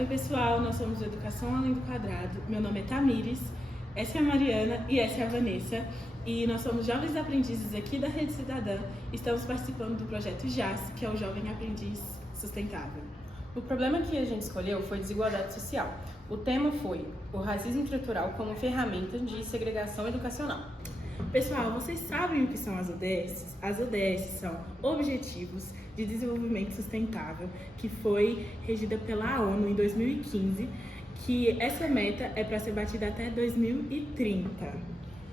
Oi pessoal, nós somos o Educação Além do Quadrado. Meu nome é Tamires, essa é a Mariana e essa é a Vanessa. E nós somos jovens aprendizes aqui da Rede Cidadã. Estamos participando do projeto JAS, que é o Jovem Aprendiz Sustentável. O problema que a gente escolheu foi desigualdade social. O tema foi o racismo estrutural como ferramenta de segregação educacional. Pessoal, vocês sabem o que são as ODS? As ODS são Objetivos de Desenvolvimento Sustentável, que foi regida pela ONU em 2015, que essa meta é para ser batida até 2030.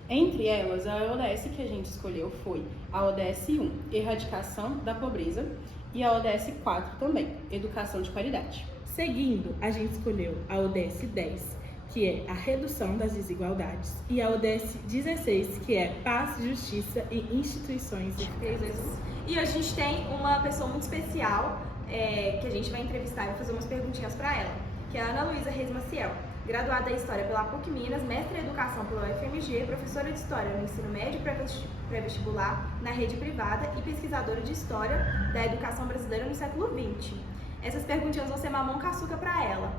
Entre elas, a ODS que a gente escolheu foi a ODS 1, Erradicação da Pobreza, e a ODS 4 também, Educação de Qualidade. Seguindo, a gente escolheu a ODS 10, que é a redução das desigualdades, e a ODS 16, que é paz, justiça e instituições eficazes. E hoje a gente tem uma pessoa muito especial que a gente vai entrevistar e fazer umas perguntinhas para ela, que é a Ana Luísa Reis Maciel, graduada em História pela PUC Minas, mestre em Educação pela UFMG, professora de História no ensino médio pré-vestibular na rede privada e pesquisadora de História da Educação Brasileira no século XX. Essas perguntinhas vão ser mamão com açúcar para ela.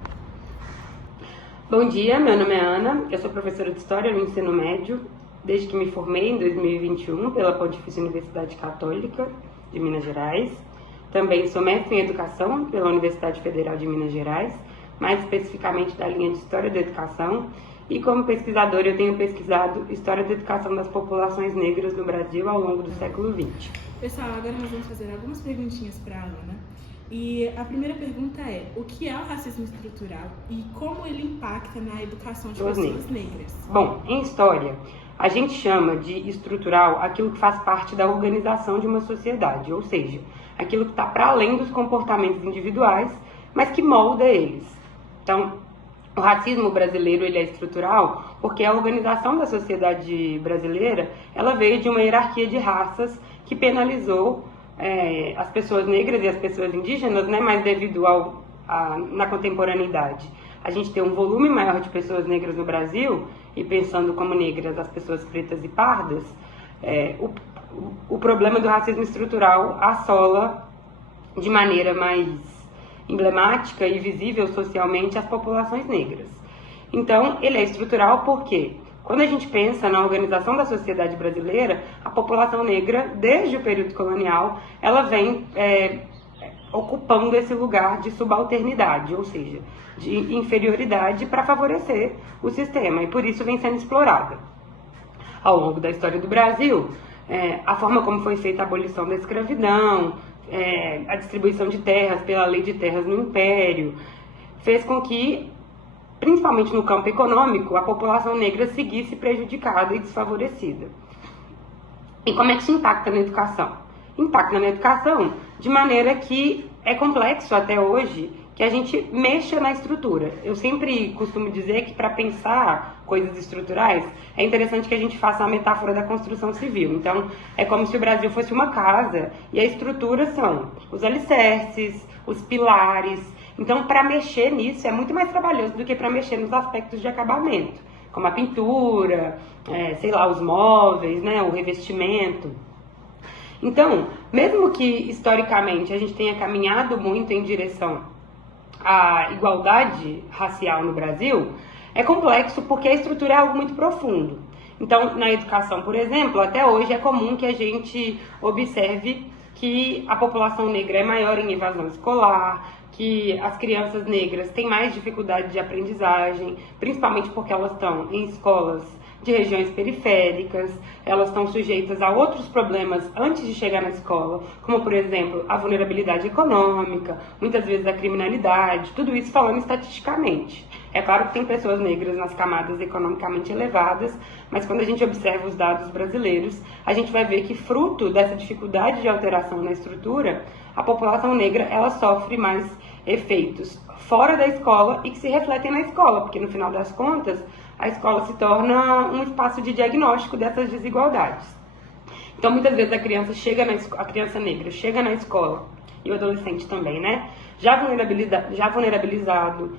Bom dia, meu nome é Ana, eu sou professora de História no ensino médio, desde que me formei em 2021 pela Pontifícia Universidade Católica de Minas Gerais. Também sou mestre em Educação pela Universidade Federal de Minas Gerais, mais especificamente da linha de História da Educação, e como pesquisadora eu tenho pesquisado História da Educação das populações negras no Brasil ao longo do século XX. Pessoal, agora nós vamos fazer algumas perguntinhas para a Ana. E a primeira pergunta é: o que é o racismo estrutural e como ele impacta na educação de pessoas negras? Bom, em história, a gente chama de estrutural aquilo que faz parte da organização de uma sociedade, ou seja, aquilo que está para além dos comportamentos individuais, mas que molda eles. Então, o racismo brasileiro ele é estrutural porque a organização da sociedade brasileira ela veio de uma hierarquia de raças que penalizou as pessoas negras e as pessoas indígenas, né, mas devido na contemporaneidade. A gente tem um volume maior de pessoas negras no Brasil, e pensando como negras as pessoas pretas e pardas, o problema do racismo estrutural assola de maneira mais emblemática e visível socialmente as populações negras. Então, ele é estrutural porque quando a gente pensa na organização da sociedade brasileira, a população negra, desde o período colonial, ela vem ocupando esse lugar de subalternidade, ou seja, de inferioridade para favorecer o sistema, e por isso vem sendo explorada. Ao longo da história do Brasil, a forma como foi feita a abolição da escravidão, a distribuição de terras pela lei de terras no Império, fez com que, principalmente no campo econômico, a população negra seguisse prejudicada e desfavorecida. E como é que isso impacta na educação? Impacta na educação de maneira que é complexo até hoje que a gente mexa na estrutura. Eu sempre costumo dizer que para pensar coisas estruturais é interessante que a gente faça a metáfora da construção civil. Então, é como se o Brasil fosse uma casa e a estrutura são os alicerces, os pilares. Então, para mexer nisso é muito mais trabalhoso do que para mexer nos aspectos de acabamento, como a pintura, os móveis, né, o revestimento. Então, mesmo que historicamente a gente tenha caminhado muito em direção à igualdade racial no Brasil, é complexo porque a estrutura é algo muito profundo. Então, na educação, por exemplo, até hoje é comum que a gente observe que a população negra é maior em evasão escolar, que as crianças negras têm mais dificuldade de aprendizagem, principalmente porque elas estão em escolas de regiões periféricas, elas estão sujeitas a outros problemas antes de chegar na escola, como, por exemplo, a vulnerabilidade econômica, muitas vezes a criminalidade, tudo isso falando estatisticamente. É claro que tem pessoas negras nas camadas economicamente elevadas, mas quando a gente observa os dados brasileiros, a gente vai ver que, fruto dessa dificuldade de alteração na estrutura, a população negra ela sofre mais efeitos fora da escola e que se refletem na escola, porque no final das contas, a escola se torna um espaço de diagnóstico dessas desigualdades. Então, muitas vezes a criança negra chega na escola, e o adolescente também, né? Já vulnerabilizado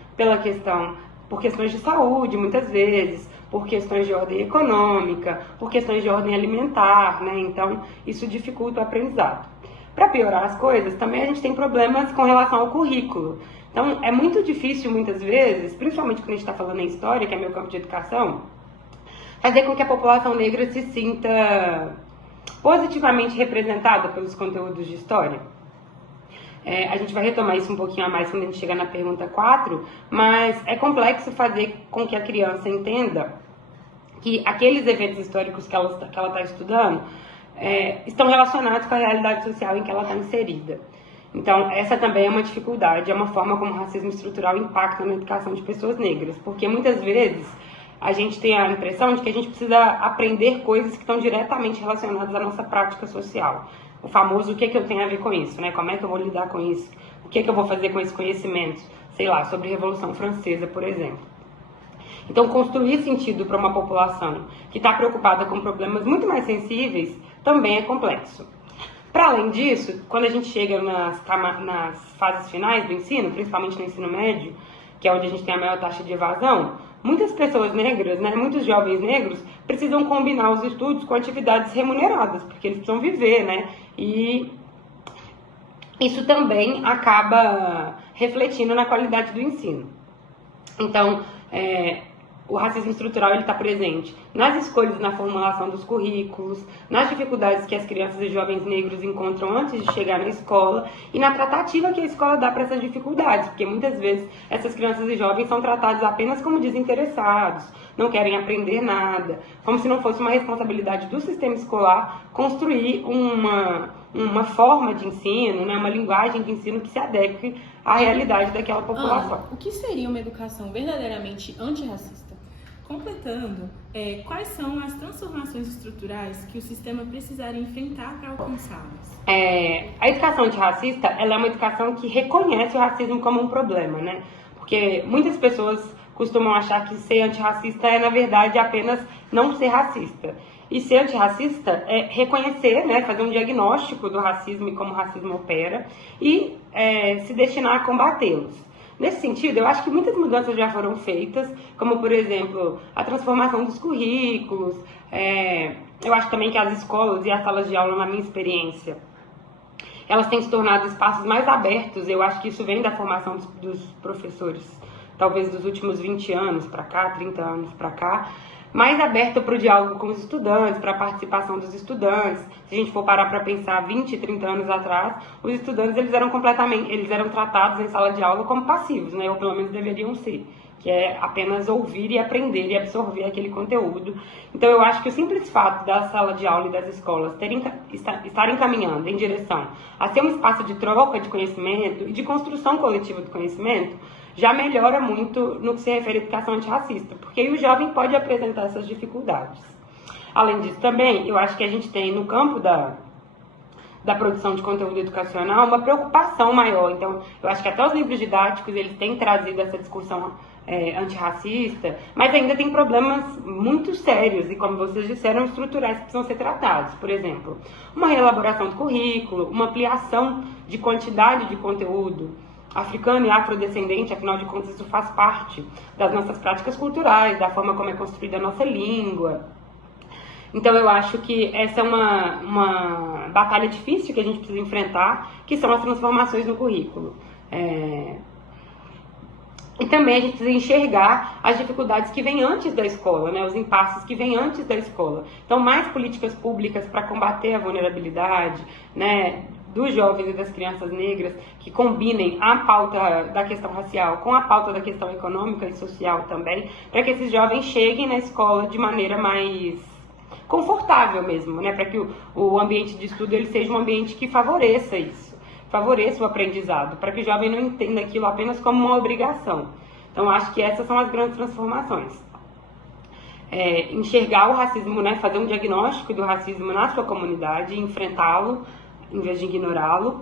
por questões de saúde, muitas vezes, por questões de ordem econômica, por questões de ordem alimentar, né? Então, isso dificulta o aprendizado. Para piorar as coisas, também a gente tem problemas com relação ao currículo. Então, é muito difícil, muitas vezes, principalmente quando a gente está falando em história, que é meu campo de educação, fazer com que a população negra se sinta positivamente representada pelos conteúdos de história. A gente vai retomar isso um pouquinho a mais quando a gente chegar na pergunta 4, mas é complexo fazer com que a criança entenda que aqueles eventos históricos que ela está estudando estão relacionados com a realidade social em que ela está inserida. Então, essa também é uma dificuldade, é uma forma como o racismo estrutural impacta na educação de pessoas negras, porque muitas vezes a gente tem a impressão de que a gente precisa aprender coisas que estão diretamente relacionadas à nossa prática social. O famoso, o que eu tenho a ver com isso, né? Como é que eu vou lidar com isso? O que eu vou fazer com esse conhecimento? Sei lá, sobre a Revolução Francesa, por exemplo. Então, construir sentido para uma população que está preocupada com problemas muito mais sensíveis também é complexo. Para além disso, quando a gente chega nas fases finais do ensino, principalmente no ensino médio, que é onde a gente tem a maior taxa de evasão, muitas pessoas negras, né, muitos jovens negros, precisam combinar os estudos com atividades remuneradas, porque eles precisam viver, né? E isso também acaba refletindo na qualidade do ensino. Então, o racismo estrutural está presente nas escolhas e na formulação dos currículos, nas dificuldades que as crianças e jovens negros encontram antes de chegar na escola e na tratativa que a escola dá para essas dificuldades, porque muitas vezes essas crianças e jovens são tratados apenas como desinteressados, não querem aprender nada, como se não fosse uma responsabilidade do sistema escolar construir uma forma de ensino, né, uma linguagem de ensino que se adeque à realidade daquela população. Ana, o que seria uma educação verdadeiramente antirracista? Completando, quais são as transformações estruturais que o sistema precisaria enfrentar para alcançá-las? A educação antirracista, ela é uma educação que reconhece o racismo como um problema, né? Porque muitas pessoas costumam achar que ser antirracista é, na verdade, apenas não ser racista. E ser antirracista é reconhecer, né, fazer um diagnóstico do racismo e como o racismo opera e se destinar a combatê-los. Nesse sentido, eu acho que muitas mudanças já foram feitas, como, por exemplo, a transformação dos currículos. Eu acho também que as escolas e as salas de aula, na minha experiência, elas têm se tornado espaços mais abertos. Eu acho que isso vem da formação dos professores, talvez dos últimos 20 anos para cá, 30 anos para cá, mais aberto para o diálogo com os estudantes, para a participação dos estudantes. Se a gente for parar para pensar 20, 30 anos atrás, os estudantes eles eram tratados em sala de aula como passivos, né? Ou pelo menos deveriam ser, que é apenas ouvir e aprender e absorver aquele conteúdo. Então eu acho que o simples fato da sala de aula e das escolas estarem caminhando em direção a ser um espaço de troca de conhecimento e de construção coletiva do conhecimento já melhora muito no que se refere à educação antirracista, porque aí o jovem pode apresentar essas dificuldades. Além disso, também, eu acho que a gente tem no campo da produção de conteúdo educacional uma preocupação maior. Então, eu acho que até os livros didáticos eles têm trazido essa discussão antirracista, mas ainda tem problemas muito sérios e, como vocês disseram, estruturais que precisam ser tratados. Por exemplo, uma reelaboração do currículo, uma ampliação de quantidade de conteúdo africano e afrodescendente, afinal de contas isso faz parte das nossas práticas culturais, da forma como é construída a nossa língua. Então eu acho que essa é uma batalha difícil que a gente precisa enfrentar, que são as transformações no currículo. E também a gente precisa enxergar as dificuldades que vêm antes da escola, né? Os impasses que vêm antes da escola. Então mais políticas públicas para combater a vulnerabilidade, né, dos jovens e das crianças negras, que combinem a pauta da questão racial com a pauta da questão econômica e social também, para que esses jovens cheguem na escola de maneira mais confortável mesmo, né? Para que o ambiente de estudo ele seja um ambiente que favoreça isso, favoreça o aprendizado, para que o jovem não entenda aquilo apenas como uma obrigação. Então, acho que essas são as grandes transformações. Enxergar o racismo, né? Fazer um diagnóstico do racismo na sua comunidade, enfrentá-lo, em vez de ignorá-lo,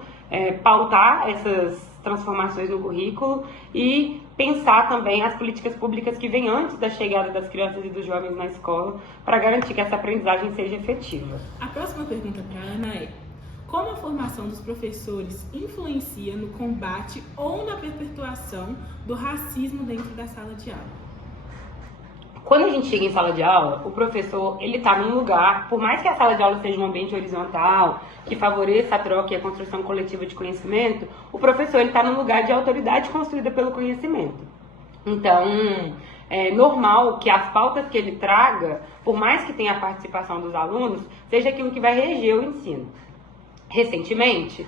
pautar essas transformações no currículo e pensar também as políticas públicas que vêm antes da chegada das crianças e dos jovens na escola para garantir que essa aprendizagem seja efetiva. A próxima pergunta para a Ana é: como a formação dos professores influencia no combate ou na perpetuação do racismo dentro da sala de aula? Quando a gente chega em sala de aula, o professor, ele tá num lugar, por mais que a sala de aula seja um ambiente horizontal, que favoreça a troca e a construção coletiva de conhecimento, o professor, ele tá num lugar de autoridade construída pelo conhecimento. Então, é normal que as pautas que ele traga, por mais que tenha a participação dos alunos, seja aquilo que vai reger o ensino. Recentemente,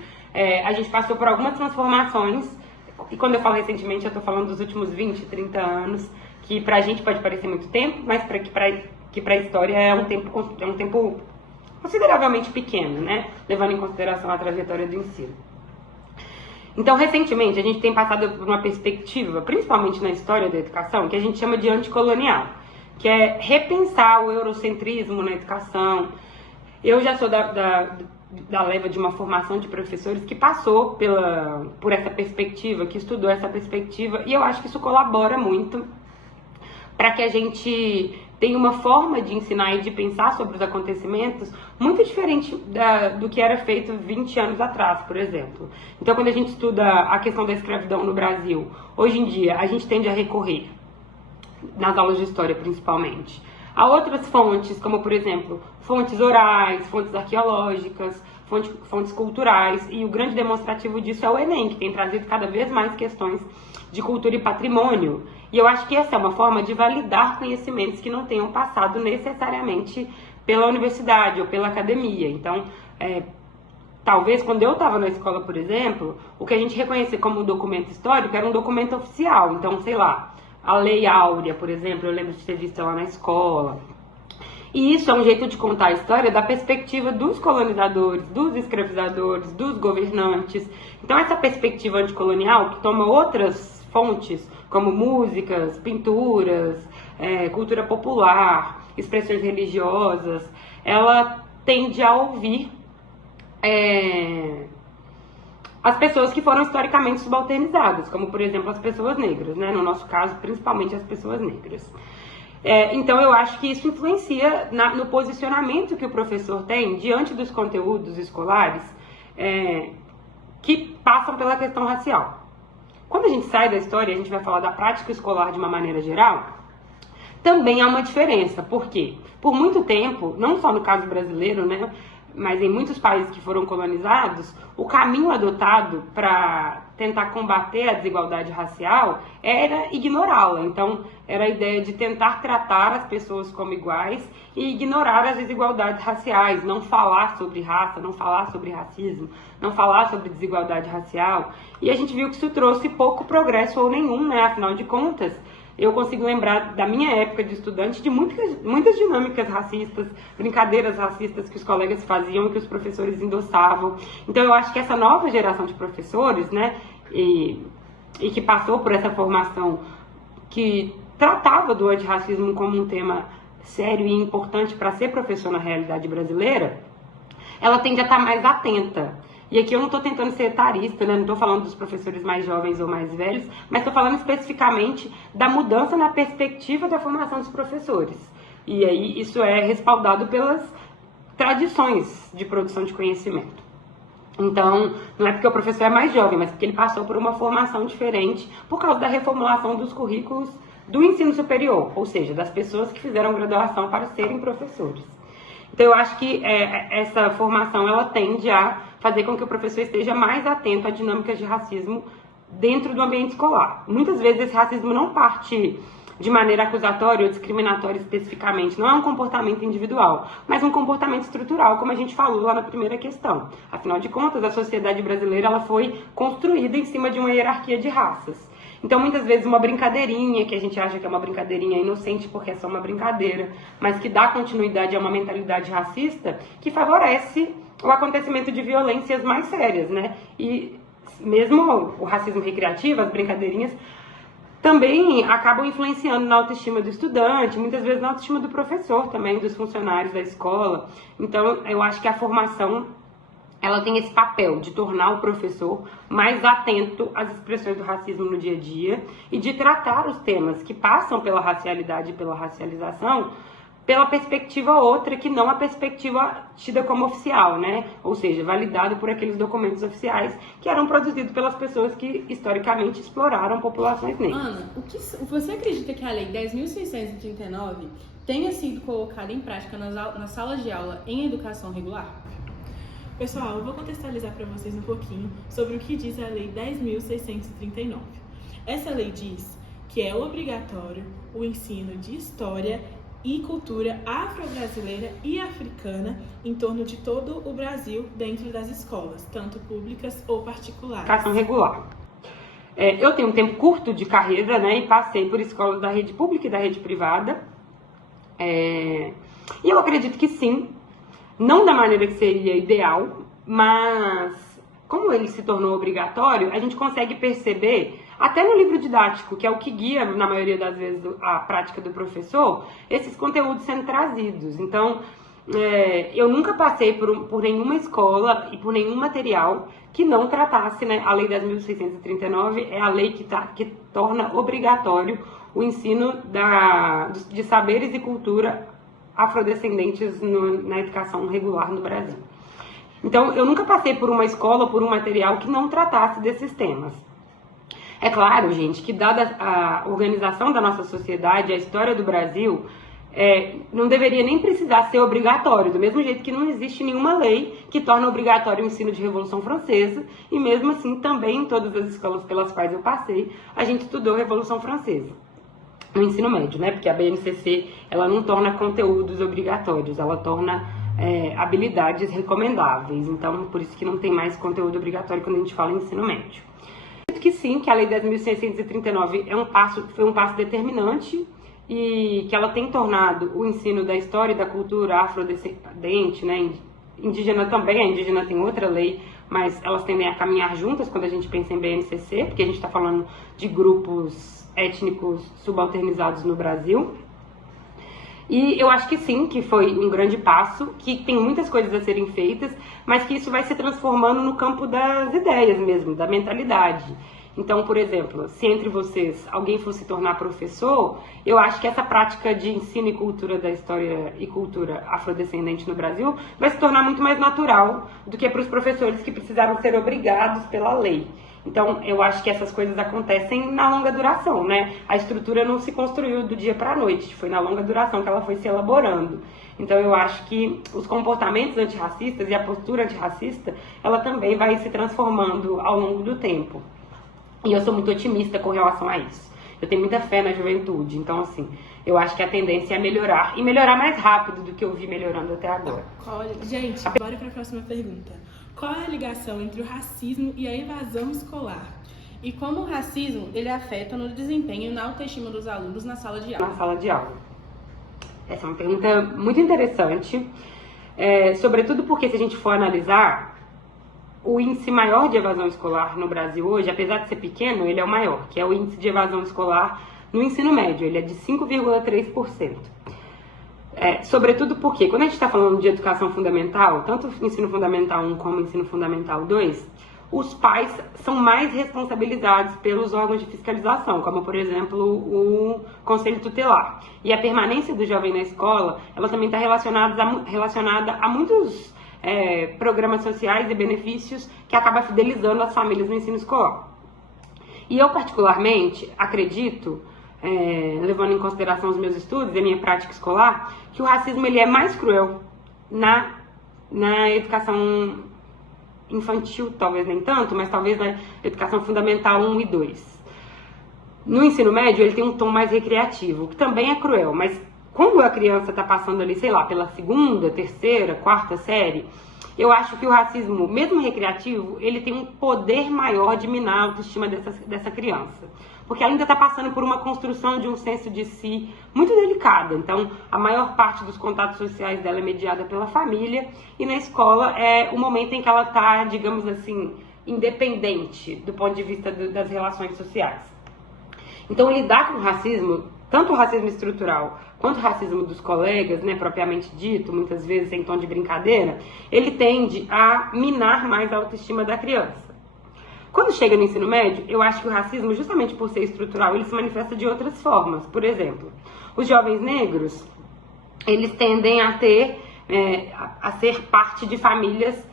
a gente passou por algumas transformações, e quando eu falo recentemente, eu estou falando dos últimos 20, 30 anos, que pra gente pode parecer muito tempo, mas que pra história é um tempo consideravelmente pequeno, né? Levando em consideração a trajetória do ensino. Então, recentemente, a gente tem passado por uma perspectiva, principalmente na história da educação, que a gente chama de anticolonial, que é repensar o eurocentrismo na educação. Eu já sou da leva de uma formação de professores que passou por essa perspectiva, que estudou essa perspectiva, e eu acho que isso colabora muito para que a gente tenha uma forma de ensinar e de pensar sobre os acontecimentos muito diferente do que era feito 20 anos atrás, por exemplo. Então, quando a gente estuda a questão da escravidão no Brasil, hoje em dia, a gente tende a recorrer, nas aulas de história principalmente, a outras fontes, como, por exemplo, fontes orais, fontes arqueológicas, fontes culturais, e o grande demonstrativo disso é o Enem, que tem trazido cada vez mais questões de cultura e patrimônio. E eu acho que essa é uma forma de validar conhecimentos que não tenham passado necessariamente pela universidade ou pela academia. Então, talvez quando eu estava na escola, por exemplo, o que a gente reconhecia como um documento histórico era um documento oficial. Então, sei lá, a Lei Áurea, por exemplo, eu lembro de ter visto ela na escola. E isso é um jeito de contar a história da perspectiva dos colonizadores, dos escravizadores, dos governantes. Então, essa perspectiva anticolonial, que toma outras fontes, como músicas, pinturas, cultura popular, expressões religiosas, ela tende a ouvir as pessoas que foram historicamente subalternizadas, como, por exemplo, as pessoas negras, né? No nosso caso, principalmente as pessoas negras. Então, eu acho que isso influencia no posicionamento que o professor tem diante dos conteúdos escolares que passam pela questão racial. Quando a gente sai da história, a gente vai falar da prática escolar de uma maneira geral, também há uma diferença. Por quê? Por muito tempo, não só no caso brasileiro, né, mas em muitos países que foram colonizados, o caminho adotado para tentar combater a desigualdade racial era ignorá-la. Então, era a ideia de tentar tratar as pessoas como iguais e ignorar as desigualdades raciais, não falar sobre raça, não falar sobre racismo, não falar sobre desigualdade racial. E a gente viu que isso trouxe pouco progresso ou nenhum, né? Afinal de contas, eu consigo lembrar da minha época de estudante de muitas dinâmicas racistas, brincadeiras racistas que os colegas faziam e que os professores endossavam. Então, eu acho que essa nova geração de professores, né, e que passou por essa formação que tratava do antirracismo como um tema sério e importante para ser professor na realidade brasileira, ela tende a estar mais atenta. E aqui eu não estou tentando ser etarista, né? Não estou falando dos professores mais jovens ou mais velhos, mas estou falando especificamente da mudança na perspectiva da formação dos professores. E aí isso é respaldado pelas tradições de produção de conhecimento. Então, não é porque o professor é mais jovem, mas porque ele passou por uma formação diferente por causa da reformulação dos currículos do ensino superior, ou seja, das pessoas que fizeram graduação para serem professores. Então, eu acho que essa formação ela tende a fazer com que o professor esteja mais atento a dinâmicas de racismo dentro do ambiente escolar. Muitas vezes esse racismo não parte de maneira acusatória ou discriminatória especificamente, não é um comportamento individual, mas um comportamento estrutural, como a gente falou lá na primeira questão. Afinal de contas, a sociedade brasileira ela foi construída em cima de uma hierarquia de raças. Então, muitas vezes, uma brincadeirinha, que a gente acha que é uma brincadeirinha inocente porque é só uma brincadeira, mas que dá continuidade a uma mentalidade racista, que favorece o acontecimento de violências mais sérias, né? E mesmo o racismo recreativo, as brincadeirinhas, também acabam influenciando na autoestima do estudante, muitas vezes na autoestima do professor também, dos funcionários da escola. Então, eu acho que a formação ela tem esse papel de tornar o professor mais atento às expressões do racismo no dia a dia e de tratar os temas que passam pela racialidade e pela racialização pela perspectiva outra, que não a perspectiva tida como oficial, né? Ou seja, validado por aqueles documentos oficiais que eram produzidos pelas pessoas que historicamente exploraram populações negras. Ana, você acredita que a Lei 10.639 tenha sido colocada em prática nas salas de aula em educação regular? Pessoal, eu vou contextualizar para vocês um pouquinho sobre o que diz a Lei 10.639. Essa lei diz que é obrigatório o ensino de história e cultura afro-brasileira e africana em torno de todo o Brasil dentro das escolas, tanto públicas ou particulares. Educação regular. Eu tenho um tempo curto de carreira, né, e passei por escolas da rede pública e da rede privada. E eu acredito que sim, não da maneira que seria ideal, mas como ele se tornou obrigatório, a gente consegue perceber, até no livro didático, que é o que guia, na maioria das vezes, a prática do professor, esses conteúdos sendo trazidos. Então, eu nunca passei por nenhuma escola e por nenhum material que não tratasse, né? A Lei 10.639 é a lei que torna obrigatório o ensino de saberes e cultura afrodescendentes na educação regular no Brasil. Então, eu nunca passei por uma escola ou por um material que não tratasse desses temas. É claro, gente, que dada a organização da nossa sociedade, a história do Brasil, não deveria nem precisar ser obrigatório, do mesmo jeito que não existe nenhuma lei que torna obrigatório o ensino de Revolução Francesa, e mesmo assim, também em todas as escolas pelas quais eu passei, a gente estudou Revolução Francesa. No ensino médio, né? Porque a BNCC, ela não torna conteúdos obrigatórios, ela torna habilidades recomendáveis. Então, por isso que não tem mais conteúdo obrigatório quando a gente fala em ensino médio. Acredito que sim, que a Lei 10.639 foi um passo determinante e que ela tem tornado o ensino da história e da cultura afrodescendente, né? Indígena também, a indígena tem outra lei, mas elas tendem a caminhar juntas quando a gente pensa em BNCC, porque a gente está falando de grupos étnicos subalternizados no Brasil. E eu acho que sim, que foi um grande passo, que tem muitas coisas a serem feitas, mas que isso vai se transformando no campo das ideias mesmo, da mentalidade. Então, por exemplo, se entre vocês alguém for se tornar professor, eu acho que essa prática de ensino e cultura da história e cultura afrodescendente no Brasil vai se tornar muito mais natural do que para os professores que precisaram ser obrigados pela lei. Então, eu acho que essas coisas acontecem na longa duração, né? A estrutura não se construiu do dia para a noite, foi na longa duração que ela foi se elaborando. Então, eu acho que os comportamentos antirracistas e a postura antirracista, ela também vai se transformando ao longo do tempo. E eu sou muito otimista com relação a isso. Eu tenho muita fé na juventude, então, assim, eu acho que a tendência é melhorar, e melhorar mais rápido do que eu vi melhorando até agora. Gente, bora para a próxima pergunta. Qual é a ligação entre o racismo e a evasão escolar? E como o racismo, ele afeta no desempenho e na autoestima dos alunos na sala de aula? Na sala de aula. Essa é uma pergunta muito interessante, sobretudo porque se a gente for analisar, o índice maior de evasão escolar no Brasil hoje, apesar de ser pequeno, ele é o maior, que é o índice de evasão escolar no ensino médio, ele é de 5,3%. Sobretudo porque, quando a gente está falando de educação fundamental, tanto ensino fundamental 1 como ensino fundamental 2, os pais são mais responsabilizados pelos órgãos de fiscalização, como, por exemplo, o Conselho Tutelar. E a permanência do jovem na escola, ela também está relacionada a muitos programas sociais e benefícios que acabam fidelizando as famílias no ensino escolar. E eu, particularmente, acredito, levando em consideração os meus estudos e a minha prática escolar, que o racismo ele é mais cruel na educação infantil, talvez nem tanto, mas talvez na educação fundamental 1 e 2. No ensino médio, ele tem um tom mais recreativo, que também é cruel, mas quando a criança está passando ali, sei lá, pela segunda, terceira, quarta série, eu acho que o racismo, mesmo recreativo, ele tem um poder maior de minar a autoestima dessa criança. Porque ela ainda está passando por uma construção de um senso de si muito delicada. Então, a maior parte dos contatos sociais dela é mediada pela família. E na escola é o momento em que ela está, digamos assim, independente do ponto de vista das relações sociais. Então, lidar com o racismo, tanto o racismo estrutural quanto o racismo dos colegas, né, propriamente dito, muitas vezes em tom de brincadeira, ele tende a minar mais a autoestima da criança. Quando chega no ensino médio, eu acho que o racismo, justamente por ser estrutural, ele se manifesta de outras formas. Por exemplo, os jovens negros, eles tendem a ter, a ser parte de famílias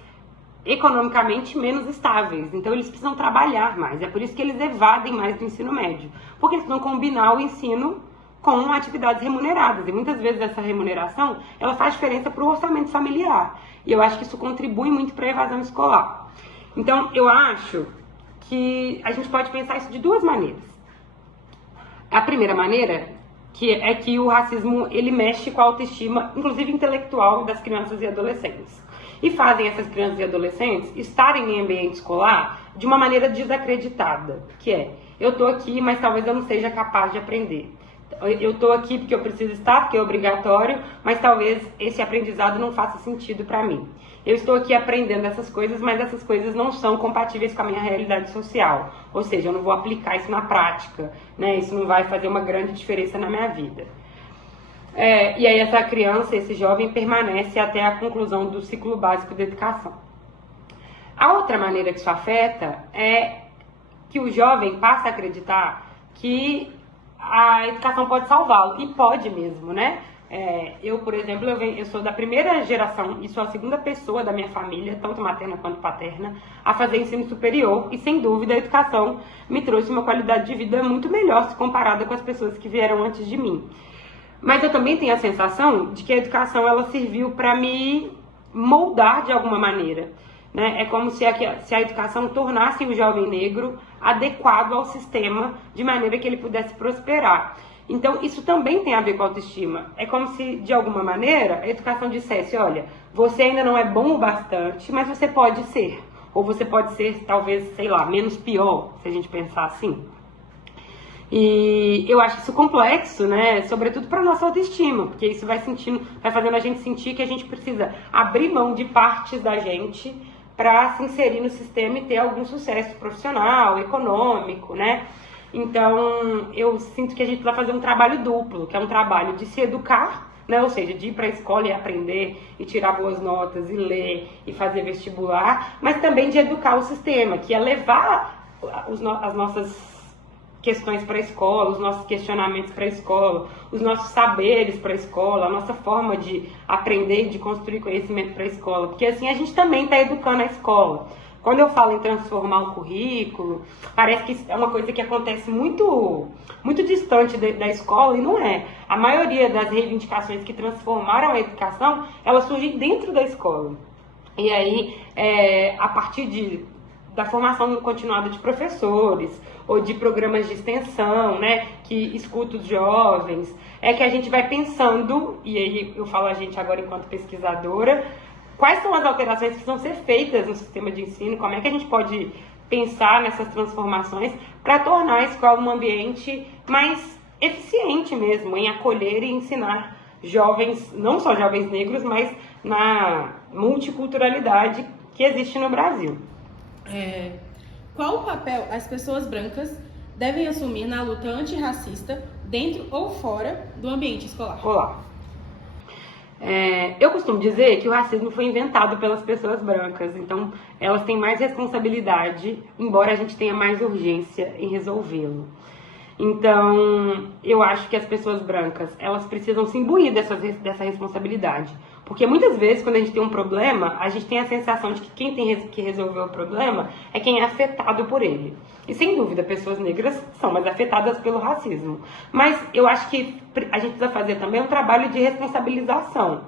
economicamente menos estáveis. Então eles precisam trabalhar mais. É por isso que eles evadem mais do ensino médio. Porque eles precisam combinar o ensino com atividades remuneradas. E muitas vezes essa remuneração, ela faz diferença para o orçamento familiar. E eu acho que isso contribui muito para a evasão escolar. Então eu acho que a gente pode pensar isso de duas maneiras. A primeira maneira é que o racismo ele mexe com a autoestima, inclusive intelectual, das crianças e adolescentes. E fazem essas crianças e adolescentes estarem em ambiente escolar de uma maneira desacreditada, que é, eu estou aqui, mas talvez eu não seja capaz de aprender. Eu estou aqui porque eu preciso estar, porque é obrigatório, mas talvez esse aprendizado não faça sentido para mim. Eu estou aqui aprendendo essas coisas, mas essas coisas não são compatíveis com a minha realidade social. Ou seja, eu não vou aplicar isso na prática, né? Isso não vai fazer uma grande diferença na minha vida. E aí essa criança, esse jovem, permanece até a conclusão do ciclo básico da educação. A outra maneira que isso afeta é que o jovem passa a acreditar que a educação pode salvá-lo, e pode mesmo, né? Eu, por exemplo, eu sou da primeira geração e sou a segunda pessoa da minha família, tanto materna quanto paterna, a fazer ensino superior, e sem dúvida a educação me trouxe uma qualidade de vida muito melhor se comparada com as pessoas que vieram antes de mim. Mas eu também tenho a sensação de que a educação ela serviu para me moldar de alguma maneira, né? É como se a educação tornasse o jovem negro adequado ao sistema de maneira que ele pudesse prosperar. Então, isso também tem a ver com a autoestima. É como se, de alguma maneira, a educação dissesse, olha, você ainda não é bom o bastante, mas você pode ser. Ou você pode ser, talvez, sei lá, menos pior, se a gente pensar assim. E eu acho isso complexo, né? Sobretudo para nossa autoestima, porque isso vai fazendo a gente sentir que a gente precisa abrir mão de partes da gente para se inserir no sistema e ter algum sucesso profissional, econômico, né? Então, eu sinto que a gente precisa fazer um trabalho duplo, que é um trabalho de se educar, né? Ou seja, de ir para a escola e aprender, e tirar boas notas, e ler, e fazer vestibular, mas também de educar o sistema, que é levar as nossas questões para a escola, os nossos questionamentos para a escola, os nossos saberes para a escola, a nossa forma de aprender e de construir conhecimento para a escola, porque assim a gente também está educando a escola. Quando eu falo em transformar o currículo, parece que é uma coisa que acontece muito, muito distante da escola, e não é. A maioria das reivindicações que transformaram a educação, elas surgem dentro da escola. E aí, a partir da formação continuada de professores, ou de programas de extensão, né, que escuta os jovens, é que a gente vai pensando, e aí eu falo a gente agora enquanto pesquisadora, quais são as alterações que precisam ser feitas no sistema de ensino, como é que a gente pode pensar nessas transformações para tornar a escola um ambiente mais eficiente mesmo, em acolher e ensinar jovens, não só jovens negros, mas na multiculturalidade que existe no Brasil. Qual o papel as pessoas brancas devem assumir na luta antirracista, dentro ou fora do ambiente escolar? Olá. Eu costumo dizer que o racismo foi inventado pelas pessoas brancas, então elas têm mais responsabilidade, embora a gente tenha mais urgência em resolvê-lo. Então, eu acho que as pessoas brancas, elas precisam se imbuir dessa responsabilidade. Porque muitas vezes, quando a gente tem um problema, a gente tem a sensação de que quem tem que resolver o problema é quem é afetado por ele. E, sem dúvida, pessoas negras são mais afetadas pelo racismo. Mas eu acho que a gente precisa fazer também um trabalho de responsabilização.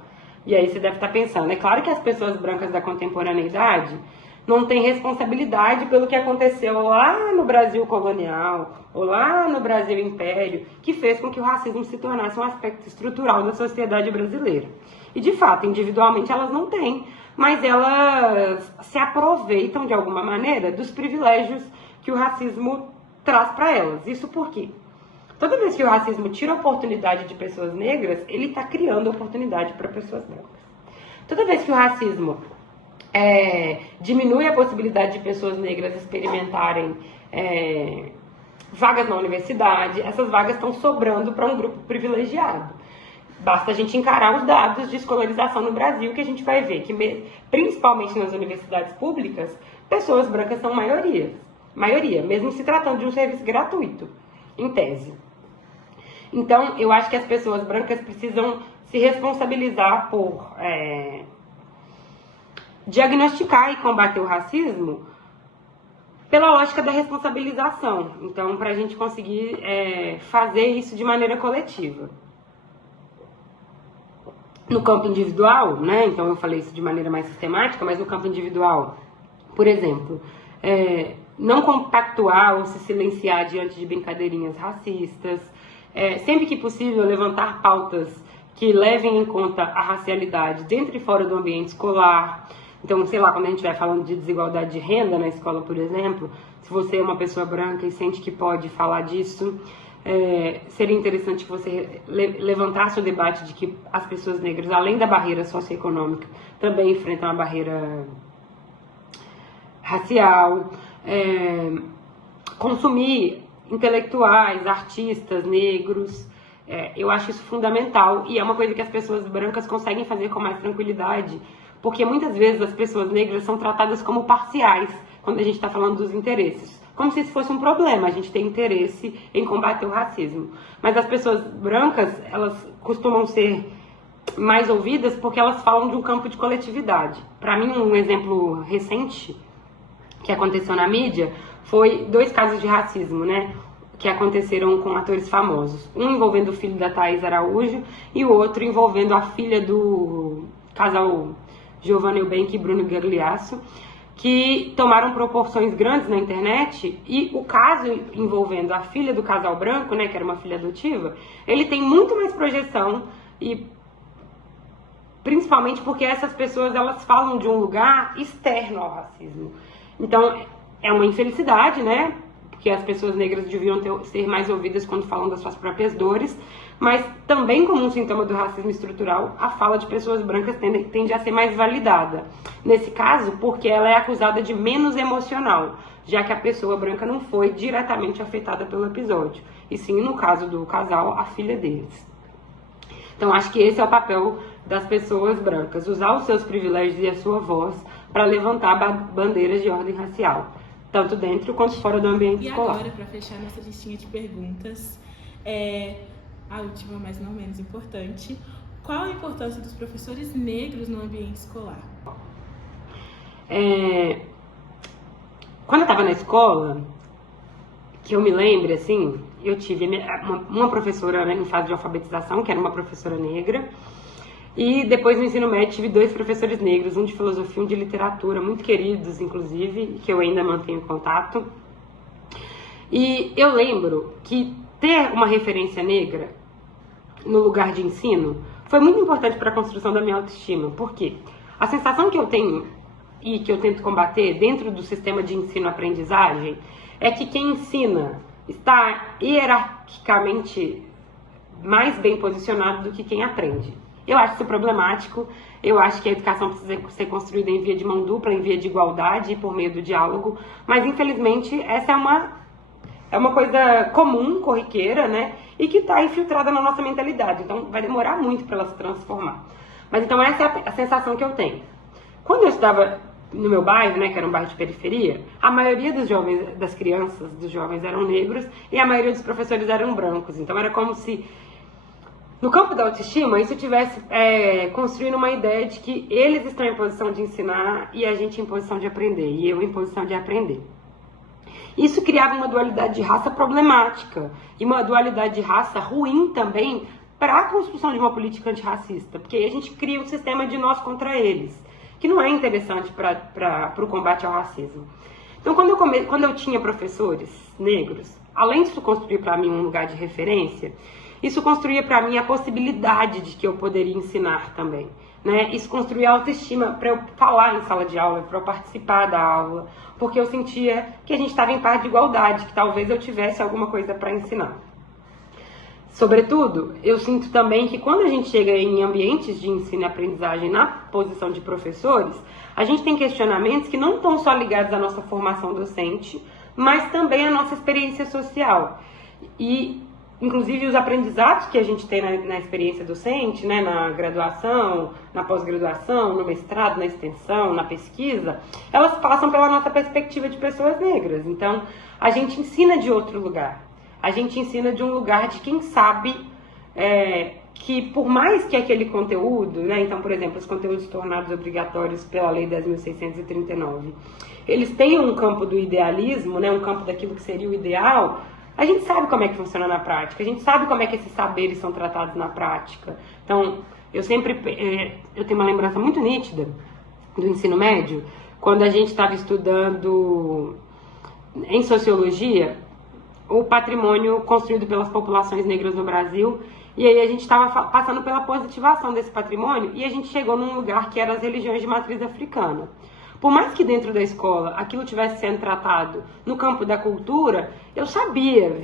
E aí você deve estar pensando, é claro que as pessoas brancas da contemporaneidade não têm responsabilidade pelo que aconteceu lá no Brasil colonial, ou lá no Brasil império, que fez com que o racismo se tornasse um aspecto estrutural da sociedade brasileira. E, de fato, individualmente elas não têm, mas elas se aproveitam, de alguma maneira, dos privilégios que o racismo traz para elas. Isso por quê? Toda vez que o racismo tira a oportunidade de pessoas negras, ele está criando oportunidade para pessoas brancas. Toda vez que o racismo diminui a possibilidade de pessoas negras experimentarem vagas na universidade, essas vagas estão sobrando para um grupo privilegiado. Basta a gente encarar os dados de escolarização no Brasil, que a gente vai ver que, principalmente nas universidades públicas, pessoas brancas são maioria, mesmo se tratando de um serviço gratuito, em tese. Então, eu acho que as pessoas brancas precisam se responsabilizar por diagnosticar e combater o racismo pela lógica da responsabilização. Então, para a gente conseguir fazer isso de maneira coletiva. No campo individual, né? Então eu falei isso de maneira mais sistemática, mas no campo individual, por exemplo, não compactuar ou se silenciar diante de brincadeirinhas racistas, sempre que possível levantar pautas que levem em conta a racialidade dentro e fora do ambiente escolar. Então, sei lá, quando a gente vai falando de desigualdade de renda na escola, por exemplo, se você é uma pessoa branca e sente que pode falar disso, seria interessante que você levantasse o debate de que as pessoas negras, além da barreira socioeconômica, também enfrentam a barreira racial, consumir intelectuais, artistas negros. Eu acho isso fundamental e é uma coisa que as pessoas brancas conseguem fazer com mais tranquilidade, porque muitas vezes as pessoas negras são tratadas como parciais quando a gente está falando dos interesses, como se isso fosse um problema, a gente tem interesse em combater o racismo. Mas as pessoas brancas, elas costumam ser mais ouvidas porque elas falam de um campo de coletividade. Para mim, um exemplo recente que aconteceu na mídia foi 2 casos de racismo, né? Que aconteceram com atores famosos. Um envolvendo o filho da Thaís Araújo e o outro envolvendo a filha do casal Giovanna Eubank e Bruno Gagliasso, que tomaram proporções grandes na internet. E o caso envolvendo a filha do casal branco, né, que era uma filha adotiva, ele tem muito mais projeção, e principalmente porque essas pessoas, elas falam de um lugar externo ao racismo. Então, é uma infelicidade, né? Porque as pessoas negras deviam ser mais ouvidas quando falam das suas próprias dores, mas também como um sintoma do racismo estrutural, a fala de pessoas brancas tende a ser mais validada. Nesse caso, porque ela é acusada de menos emocional, já que a pessoa branca não foi diretamente afetada pelo episódio, e sim, no caso do casal, a filha deles. Então, acho que esse é o papel das pessoas brancas, usar os seus privilégios e a sua voz para levantar bandeiras de ordem racial, tanto dentro quanto fora do ambiente escolar. E agora, para fechar nossa listinha de perguntas, a última, mas não menos importante, qual a importância dos professores negros no ambiente escolar? Quando eu estava na escola, que eu me lembro, assim, eu tive uma professora, né, em fase de alfabetização, que era uma professora negra, e depois no ensino médio tive 2 professores negros, um de filosofia e um de literatura, muito queridos, inclusive, que eu ainda mantenho contato. E eu lembro que ter uma referência negra no lugar de ensino foi muito importante para a construção da minha autoestima. Por quê? A sensação que eu tenho e que eu tento combater dentro do sistema de ensino-aprendizagem é que quem ensina está hierarquicamente mais bem posicionado do que quem aprende. Eu acho isso problemático, eu acho que a educação precisa ser construída em via de mão dupla, em via de igualdade e por meio do diálogo, mas infelizmente essa é uma coisa comum, corriqueira, né, e que está infiltrada na nossa mentalidade, então vai demorar muito para ela se transformar. Mas então essa é a sensação que eu tenho. Quando eu estava no meu bairro, né, que era um bairro de periferia, a maioria dos jovens, das crianças, dos jovens eram negros e a maioria dos professores eram brancos, então era como se no campo da autoestima, isso tivesse construindo uma ideia de que eles estão em posição de ensinar e a gente em posição de aprender, e eu em posição de aprender. Isso criava uma dualidade de raça problemática, e uma dualidade de raça ruim também para a construção de uma política antirracista, porque aí a gente cria um sistema de nós contra eles, que não é interessante para o combate ao racismo. Então, quando eu tinha professores negros, além disso construir para mim um lugar de referência, isso construía para mim a possibilidade de que eu poderia ensinar também, né? Isso construía autoestima para eu falar em sala de aula, para eu participar da aula, porque eu sentia que a gente estava em par de igualdade, que talvez eu tivesse alguma coisa para ensinar. Sobretudo, eu sinto também que quando a gente chega em ambientes de ensino e aprendizagem na posição de professores, a gente tem questionamentos que não estão só ligados à nossa formação docente, mas também à nossa experiência social. E inclusive os aprendizados que a gente tem na experiência docente, né, na graduação, na pós-graduação, no mestrado, na extensão, na pesquisa, elas passam pela nossa perspectiva de pessoas negras. Então, a gente ensina de outro lugar. A gente ensina de um lugar de quem sabe que por mais que aquele conteúdo, né, então, por exemplo, os conteúdos tornados obrigatórios pela Lei 10.639, eles têm um campo do idealismo, né, um campo daquilo que seria o ideal, a gente sabe como é que funciona na prática, a gente sabe como é que esses saberes são tratados na prática. Então, eu tenho uma lembrança muito nítida do ensino médio, quando a gente estava estudando em sociologia o patrimônio construído pelas populações negras no Brasil, e aí a gente estava passando pela positivação desse patrimônio e a gente chegou num lugar que era as religiões de matriz africana. Por mais que dentro da escola aquilo tivesse sendo tratado no campo da cultura, eu sabia,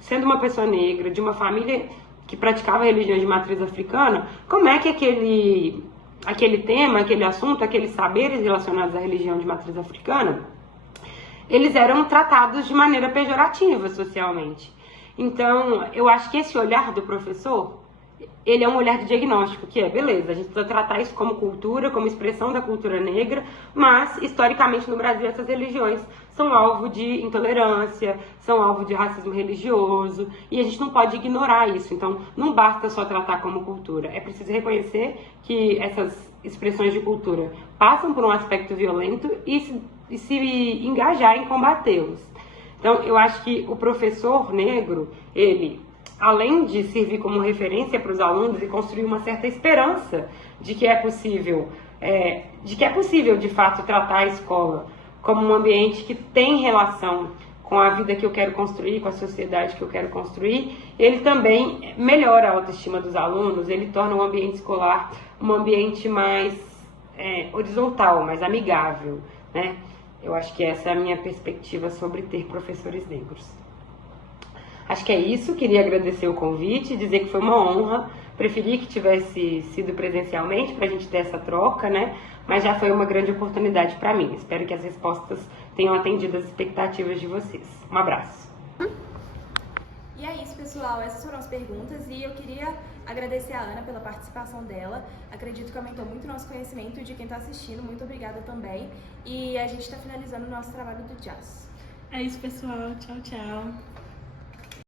sendo uma pessoa negra, de uma família que praticava religiões de matriz africana, como é que aquele tema, aquele assunto, aqueles saberes relacionados à religião de matriz africana, eles eram tratados de maneira pejorativa socialmente. Então, eu acho que esse olhar do professor, ele é um olhar de diagnóstico, que beleza, a gente precisa tratar isso como cultura, como expressão da cultura negra, mas, historicamente, no Brasil, essas religiões são alvo de intolerância, são alvo de racismo religioso, e a gente não pode ignorar isso. Então, não basta só tratar como cultura, é preciso reconhecer que essas expressões de cultura passam por um aspecto violento e se engajar em combatê-los. Então, eu acho que o professor negro, ele, além de servir como referência para os alunos e construir uma certa esperança de que é possível, de fato, tratar a escola como um ambiente que tem relação com a vida que eu quero construir, com a sociedade que eu quero construir, ele também melhora a autoestima dos alunos, ele torna o ambiente escolar um ambiente mais horizontal, mais amigável, né? Eu acho que essa é a minha perspectiva sobre ter professores negros. Acho que é isso, queria agradecer o convite, dizer que foi uma honra, preferi que tivesse sido presencialmente para a gente ter essa troca, né? Mas já foi uma grande oportunidade para mim. Espero que as respostas tenham atendido as expectativas de vocês. Um abraço. E é isso, pessoal. Essas foram as perguntas e eu queria agradecer a Ana pela participação dela. Acredito que aumentou muito o nosso conhecimento e de quem está assistindo. Muito obrigada também. E a gente está finalizando o nosso trabalho do Jazz. É isso, pessoal. Tchau, tchau.